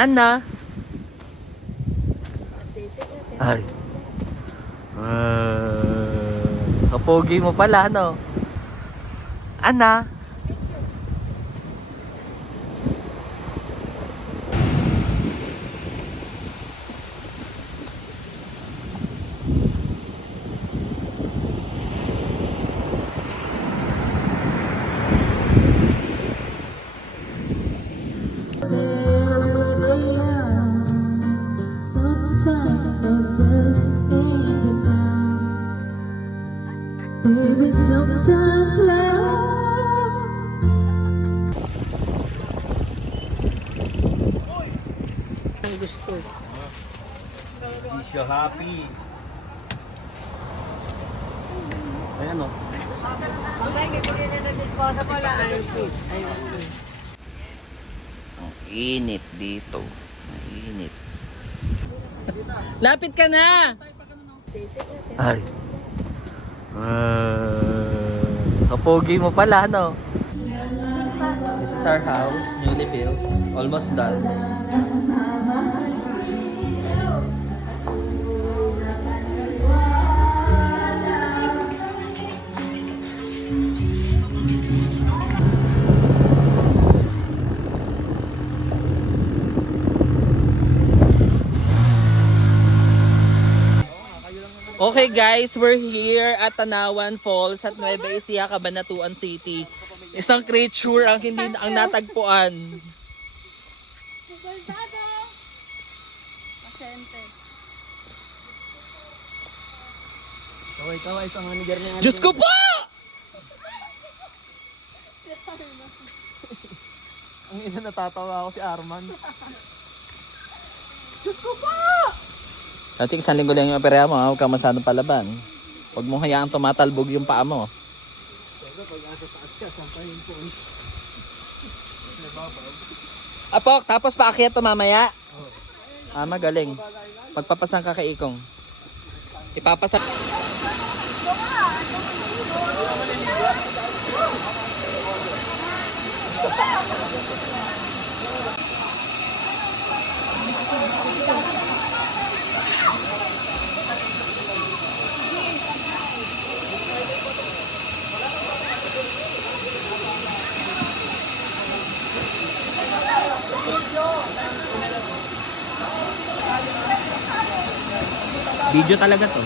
Ana? Ay. Kapogi mo pala, no? Ana? Baby, sometimes love. Ang gusto. Hindi siya happy. Ayan o. Ang init dito. Mainit. Lapit ka na! Ay. Kapogi mo pala, no? This is our house, newly built. Almost done. Okay guys, we're here at Tanawan Falls at Nueva Ecija, Cabanatuan City. Isang creature ang hindi ang natagpuan. Kaway-kaway sa manager niya. Diyos ko po! Ang ina, natatawa ako si Arman. Dati isang linggo lang yung opera mo, huwag ka masyadong palaban. Huwag mong hayaang tumatalbog yung paa mo. Apok, tapos paakyat to mamaya? Ah, magaling. Magpapasang ka kay Ikong. Ipapasang. Video talaga to.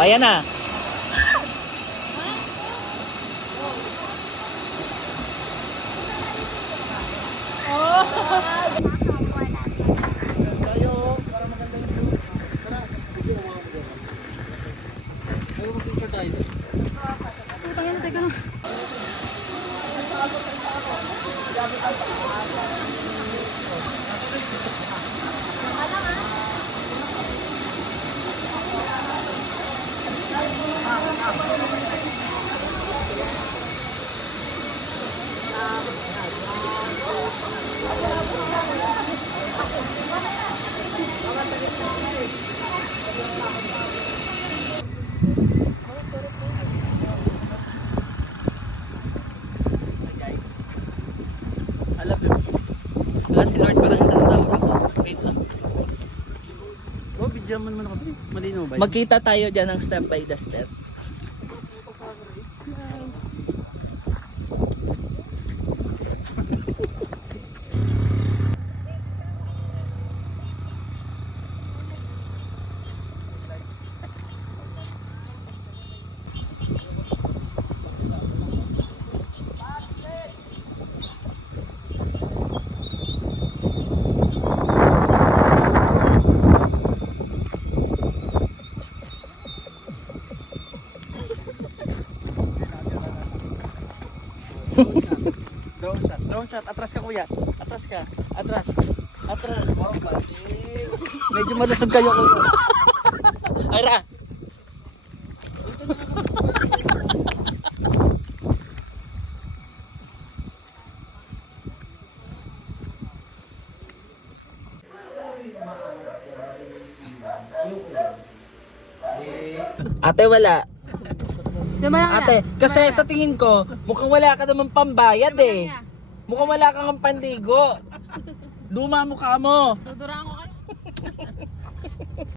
Ayan na. Si Lord parang tatawag ako. Wait lang. Oh, bigyan mo naman ako. Malinaw ba? Magkita tayo dyan ng step by the step. Drone shot. Atras ka kuya. Atras ka. Atras. Atras. Wow, galing. Medyo malusog kayo kuya. Ara! Ate, wala. Dumalang Ate, kasi sa tingin ko, mukhang wala ka naman pambayad eh. Mukhang wala kang pandigo. Luma mukha mo. Tuduraan ko kayo.